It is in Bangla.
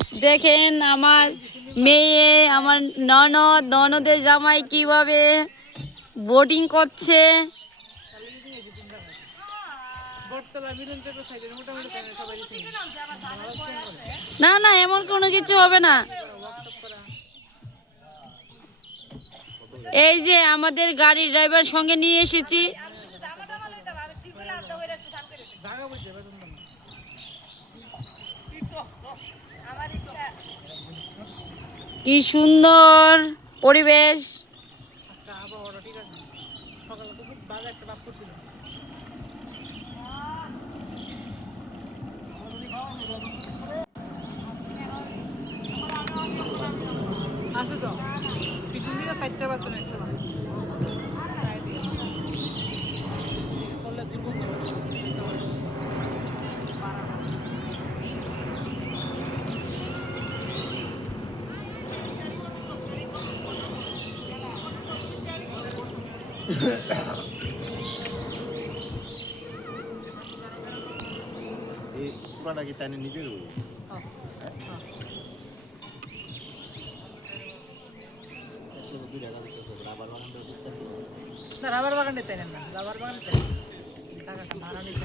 গাইস দেখেন আমার মেয়ে আমার ননদের জামাই কিভাবে বোটিং করছে। না না এমন কোনো কিছু হবে না। এই যে আমাদের গাড়ির ড্রাইভার সঙ্গে নিয়ে এসেছি। কি সুন্দর পরিবেশ। পুরাটা কি তাই নিজের রাবার বাগানটা তাই না, রাবার বাগানটা টাকা ভাড়া নিতে